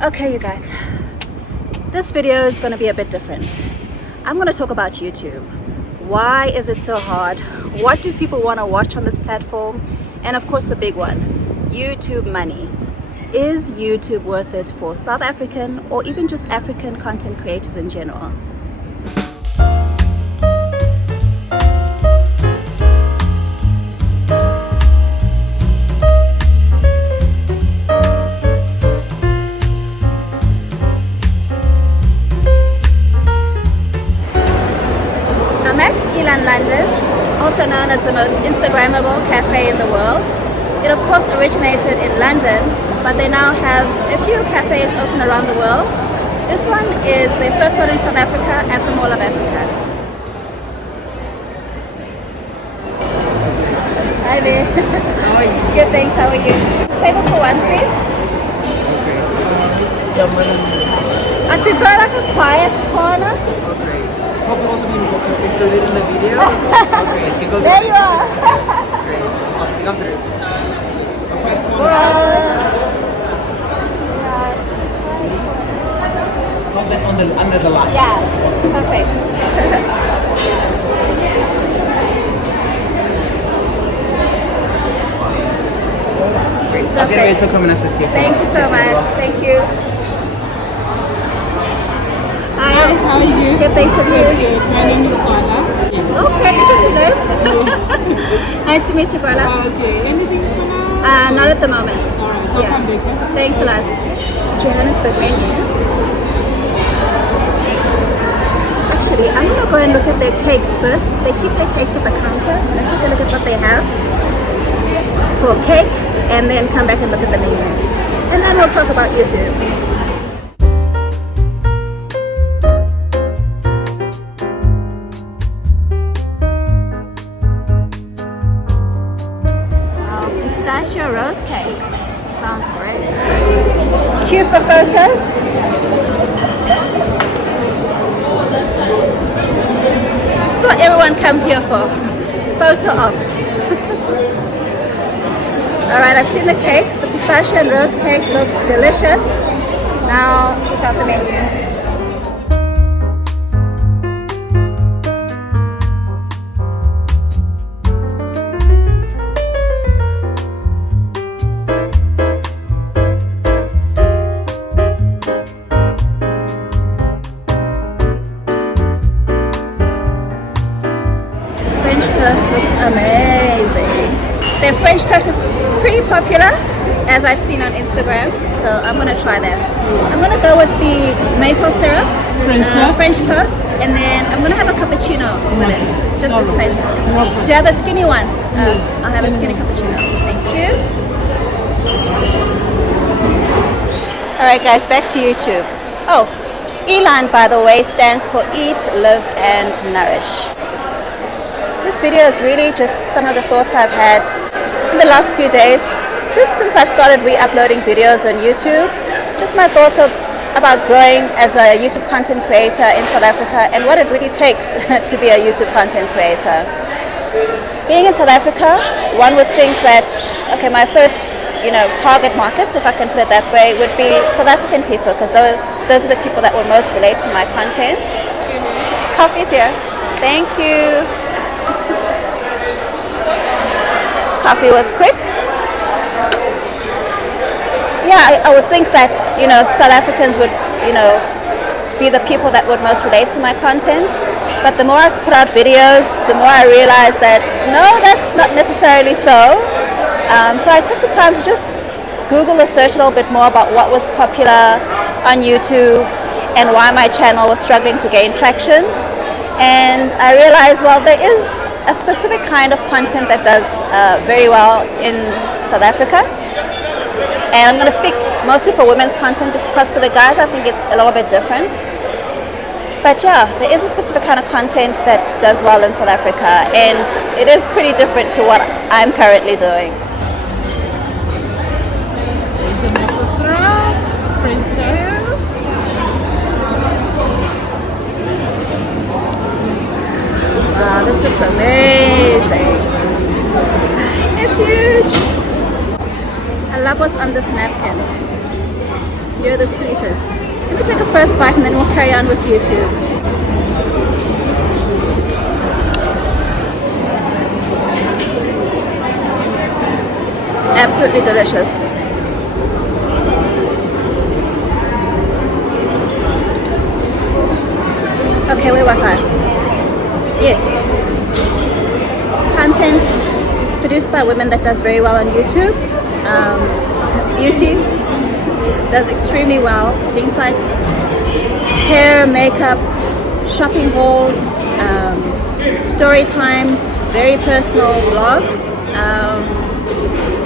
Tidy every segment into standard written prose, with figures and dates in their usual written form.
Okay, you guys, this video is going to be a bit different. I'm going to talk about YouTube. Why is it so hard? What do people want to watch on this platform? And of course the big one, YouTube money. Is YouTube worth it for South African or even just African content creators in general? I'm at EL&N London, also known as the most Instagrammable cafe in the world. It of course originated in London, but they now have a few cafes open around the world. This one is their first one in South Africa at the Mall of Africa. Hi there. How are you? Good, thanks. How are you? Table for one, please. I prefer like a quiet corner. Oh, great. Hope you also be included in the video. Oh, great. You go There you are. Great. Awesome. Come through. A quiet corner. Under the light. Yeah, perfect. Great. I'll get ready to come and assist you. Thank you so much. Thank you. Hi, how are you? Good, thanks for you. Good. My name is Khanyi. Okay, interesting name. Nice to meet you, Gola. Okay. Anything for now? Not at the moment. Alright, so I'll come back. Yeah? Thanks a lot. Johannesburg menu. Actually, I'm gonna go and look at their cakes first. They keep their cakes at the counter. I'm gonna take a look at what they have for cake and then come back and look at the menu. And then we'll talk about YouTube. Pistachio rose cake. Sounds great. Cue for photos. This is what everyone comes here for. Photo ops. Alright, I've seen the cake. The pistachio and rose cake looks delicious. Now check out the menu. French toast looks amazing. Their French toast is pretty popular, as I've seen on Instagram, so I'm gonna try that. I'm gonna go with the maple syrup, French toast, and then I'm gonna have a cappuccino with it, just to replace it. Do you have a skinny one? I'll have a skinny cappuccino. Thank you. Alright guys, back to YouTube. Oh, Elan, by the way, stands for Eat, Live and Nourish. This video is really just some of the thoughts I've had in the last few days, just since I've started re-uploading videos on YouTube. Just my thoughts about growing as a YouTube content creator in South Africa and what it really takes to be a YouTube content creator. Being in South Africa, one would think that, okay, my first, target markets, if I can put it that way, would be South African people, because those are the people that would most relate to my content. Coffee's here. Thank you. Coffee was quick. Yeah, I would think that, South Africans would, be the people that would most relate to my content. But the more I've put out videos, the more I realize that, no, that's not necessarily so. So I took the time to just Google and search a little bit more about what was popular on YouTube and why my channel was struggling to gain traction. And I realized, well, there is a specific kind of content that does very well in South Africa. And I'm going to speak mostly for women's content, because for the guys I think it's a little bit different. But yeah, there is a specific kind of content that does well in South Africa, and it is pretty different to what I'm currently doing. There's a maple syrup, French toast. Wow, this looks amazing. It's huge. I love what's on this napkin. You're the sweetest. Let me take a first bite and then we'll carry on with YouTube. Absolutely delicious. Okay, where was I? Yes. Content produced by women that does very well on YouTube. Beauty does extremely well. Things like hair, makeup, shopping hauls, story times, very personal vlogs,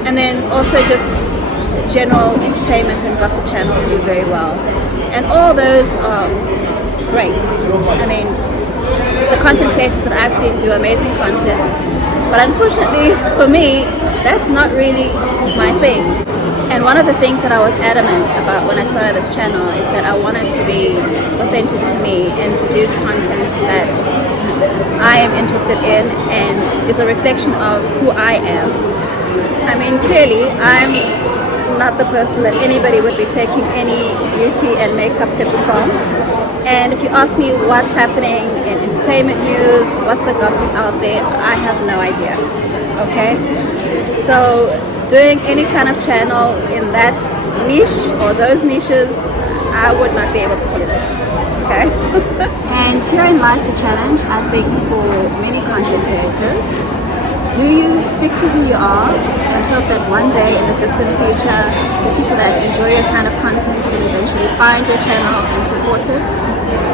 and then also just general entertainment and gossip channels do very well. And all those are great. I mean, the content creators that I've seen do amazing content, but unfortunately for me, that's not really my thing. And one of the things that I was adamant about when I started this channel is that I wanted to be authentic to me and produce content that I am interested in and is a reflection of who I am. I mean, clearly, I'm not the person that anybody would be taking any beauty and makeup tips from. And if you ask me what's happening in entertainment news, what's the gossip out there, I have no idea. Okay? So doing any kind of channel in that niche or those niches, I would not be able to pull it off. Okay? And herein lies the challenge, I think, for many content creators. Do you stick to who you are and hope that one day in the distant future the people that enjoy your kind of content will eventually find your channel and support it?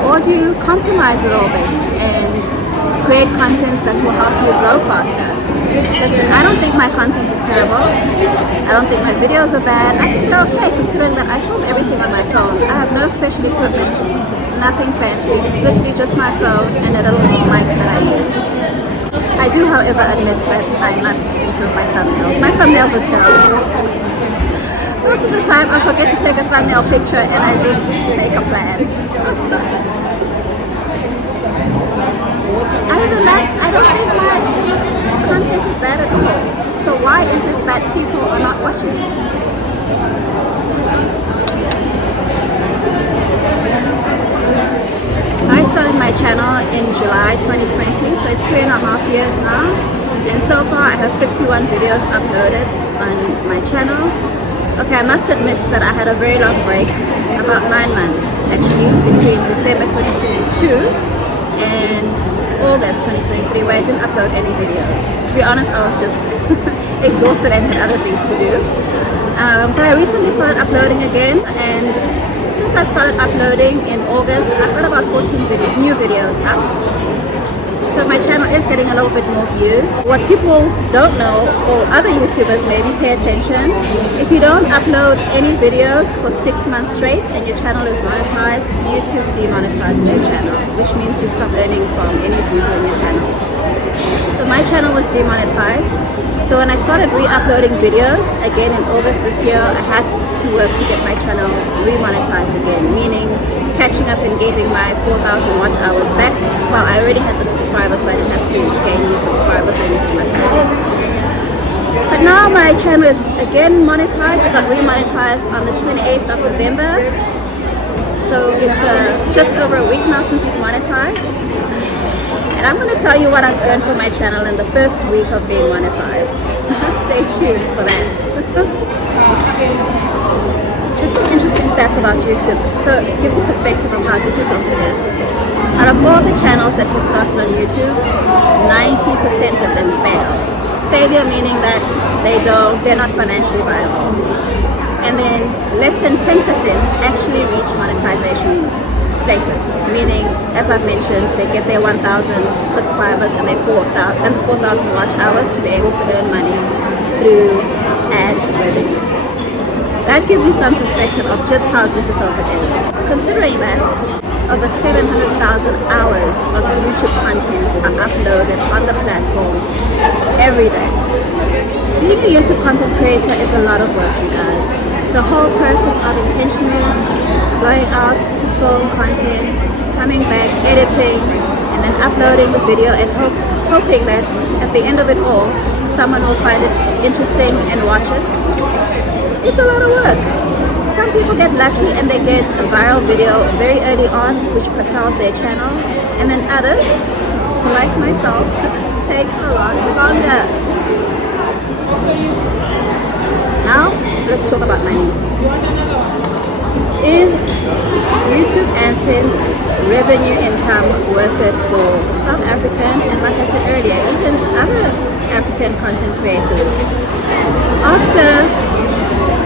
Or do you compromise a little bit and create content that will help you grow faster? Listen, I don't think my content is terrible. I don't think my videos are bad. I think they're okay considering that I film everything on my phone. I have no special equipment, nothing fancy. It's literally just my phone and a little mic that I use. I do, however, admit that I must improve my thumbnails. My thumbnails are terrible. Most of the time I forget to take a thumbnail picture and I just make a plan. Other than that, I don't think my content is bad at all. So why is it that people are not watching it? I started my channel in July 2020, so it's 3.5 years now, and so far I have 51 videos uploaded on my channel. Okay, I must admit that I had a very long break, about 9 months actually, between December 2022 and August 2023, where I didn't upload any videos. To be honest, I was just exhausted and had other things to do. But I recently started uploading again, and since I've started uploading in August, I've got about 14 new videos up. So my channel is getting a little bit more views. What people don't know, or other YouTubers maybe pay attention, if you don't upload any videos for 6 months straight and your channel is monetized, YouTube demonetizes your channel, which means you stop earning from any views on your channel. So my channel was demonetized. So when I started re-uploading videos again in August this year, I had to work to get my channel re-monetized again, meaning catching up and getting my 4,000 watch hours back. Well, I already had the subscribers, so I didn't have to gain new subscribers or anything like that. But now my channel is again monetized. It got re-monetized on the 28th of November. So it's just over a week now since it's monetized. And I'm going to tell you what I've earned for my channel in the first week of being monetized. Stay tuned for that. Just some interesting stats about YouTube. So it gives you perspective of how difficult it is. Out of all the channels that get started on YouTube, 90% of them fail. Failure meaning that they're not financially viable. And then less than 10% actually reach monetization status, meaning, as I've mentioned, they get their 1,000 subscribers and their 4,000 watch hours to be able to earn money through ad revenue. That gives you some perspective of just how difficult it is. Considering that over 700,000 hours of YouTube content are uploaded on the platform every day. Being a YouTube content creator is a lot of work, you guys. The whole process of intentionally going out to film content, coming back, editing, and then uploading the video and hoping that at the end of it all, someone will find it interesting and watch it. It's a lot of work. Some some people get lucky and they get a viral video very early on, which propels their channel, and then others, like myself, take a lot longer. Now, let's talk about money. Is YouTube AdSense revenue income worth it for South African, and like I said earlier, even other African content creators? After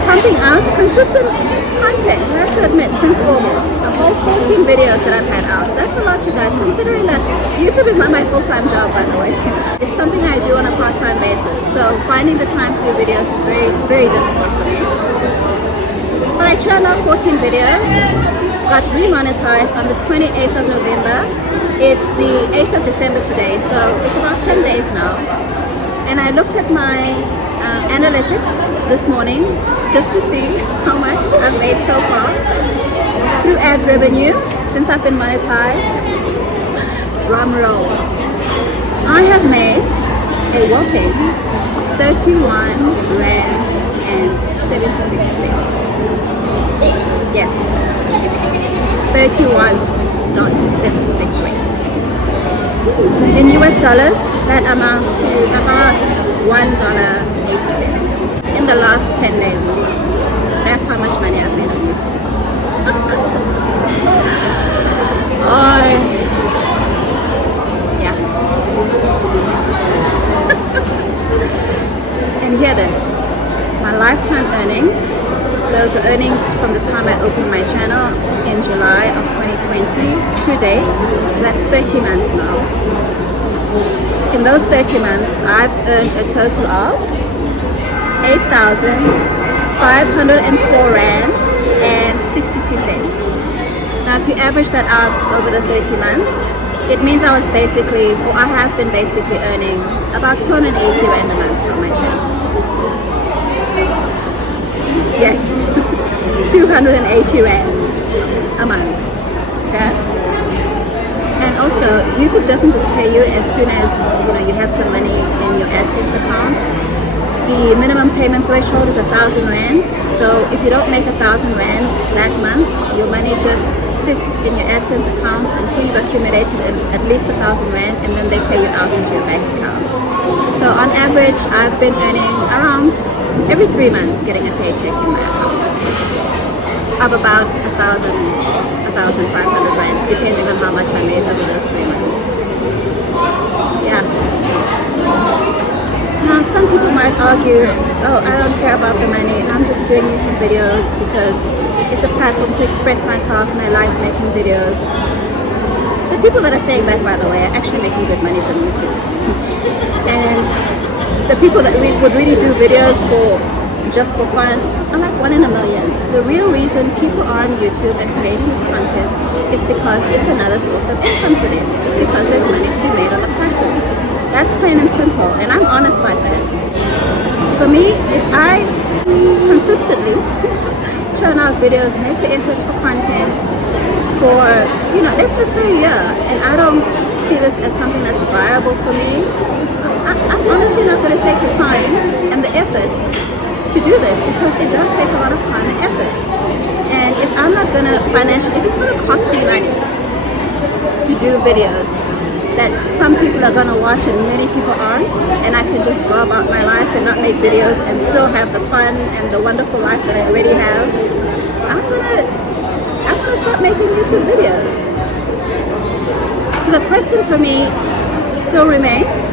pumping out consistent content, I have to admit, since August, a whole 14 videos that I've had out. That's a lot, you guys, considering that YouTube is not my full-time job, by the way. It's something I do on a part-time basis, so finding the time to do videos is very, very difficult for me. But I churned out 14 videos, got remonetized on the 28th of November. It's the 8th of December today, so it's about 10 days now. And I looked at my analytics this morning just to see how much I've made so far through ads revenue since I've been monetized. Drum roll. I have made a whopping 31 rands and 76 cents. Yes, 31.76 rands. In US dollars, that amounts to about $1.80 in the last 10 days or so. That's how much money I've made on YouTube. Yeah. And hear this, my lifetime earnings, those are earnings from the time I opened my channel in July of 2020 to date, so that's 30 months now. In those 30 months, I've earned a total of 8,504 rand and 62 cents. Now, if you average that out over the 30 months, it means I have been basically earning about 280 rand a month on my channel. Yes, 280 rand a month. Okay. And also, YouTube doesn't just pay you as soon as you have some money in your AdSense account. The minimum payment threshold is 1,000 rands. So if you don't make 1,000 rands that month, your money just sits in your AdSense account until you've accumulated at least 1,000 rand, and then they pay you out into your bank account. So on average, I've been earning around every 3 months getting a paycheck in my account of about 1,500 rand, depending on how much I made over those 3 months. Yeah. Now, some people might argue, oh, I don't care about the money, I'm just doing YouTube videos because it's a platform to express myself and I like making videos. The people that are saying that, by the way, are actually making good money from YouTube. And the people that would really do videos just for fun are like 1 in a million. The real reason people are on YouTube and creating this content is because it's another source of income for them. It's because there's money to be made on the platform. That's plain and simple, and I'm honest like that. For me, if I consistently turn out videos, make the efforts for content for, let's just say a year, and I don't see this as something that's viable for me, I'm honestly not going to take the time and the effort to do this, because it does take a lot of time and effort. And if I'm not going to if it's going to cost me money to do videos that some people are going to watch and many people aren't, and I can just go about my life and not make videos and still have the fun and the wonderful life that I already have, I'm gonna start making YouTube videos. So the question for me still remains,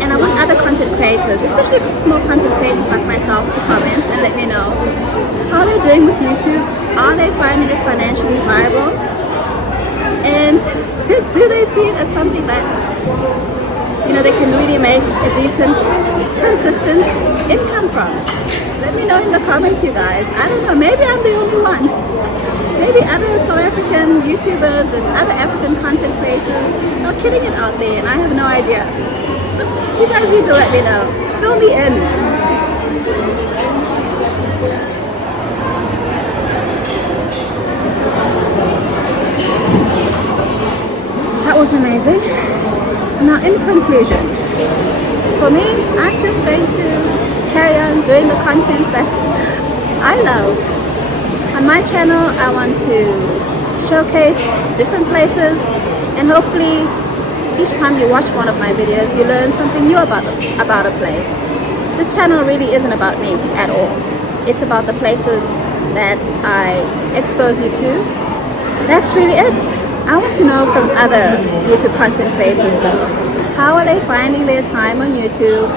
and I want other content creators, especially small content creators like myself, to comment and let me know how they're doing with YouTube. Are they finding it financially viable? And do they see it as something that they can really make a decent, consistent income from? Let me know in the comments, you guys. I don't know, maybe I'm the only one. Maybe other South African YouTubers and other African content creators are killing it out there and I have no idea. You guys need to let me know. Fill me in. That was amazing. Now, in conclusion, for me, I'm just going to carry on doing the content that I love. On my channel, I want to showcase different places, and hopefully each time you watch one of my videos, you learn something new about a place. This channel really isn't about me at all. It's about the places that I expose you to. That's really it. I want to know from other YouTube content creators though. How are they finding their time on YouTube?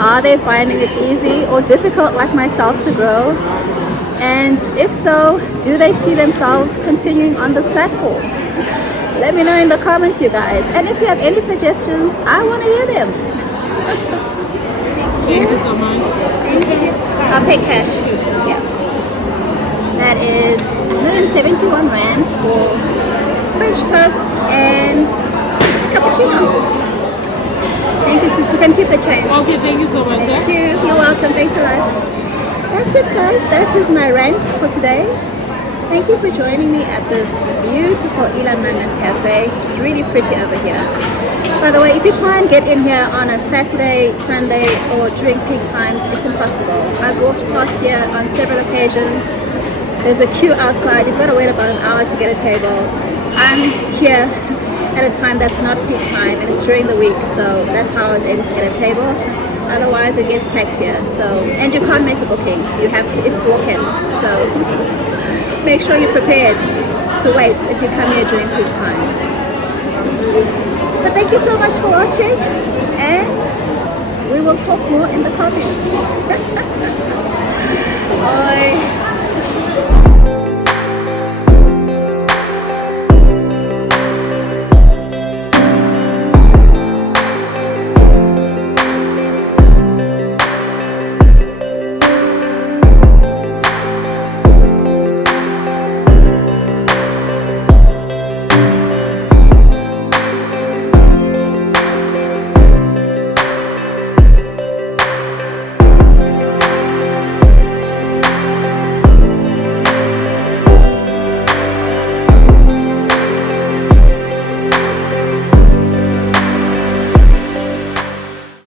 Are they finding it easy or difficult like myself to grow? And if so, do they see themselves continuing on this platform? Let me know in the comments, you guys. And if you have any suggestions, I want to hear them. Thank you so much. I'll pay cash. Yeah. That is 171 Rand for French toast and a cappuccino. Thank you, sis. You can keep the change. Okay, thank you so much. Thank you. You're welcome. Thanks a lot. That's it, guys. That is my rant for today. Thank you for joining me at this beautiful Elan London cafe. It's really pretty over here. By the way, if you try and get in here on a Saturday, Sunday, or during peak times, it's impossible. I've walked past here on several occasions. There's a queue outside. You've got to wait about an hour to get a table. I'm here at a time that's not peak time, and it's during the week, so that's how I was able to get a table. Otherwise it gets packed here. So, and you can't make a booking, you have to, it's walk-in, so make sure you're prepared to wait if you come here during peak times. But thank you so much for watching, and we will talk more in the comments. Bye.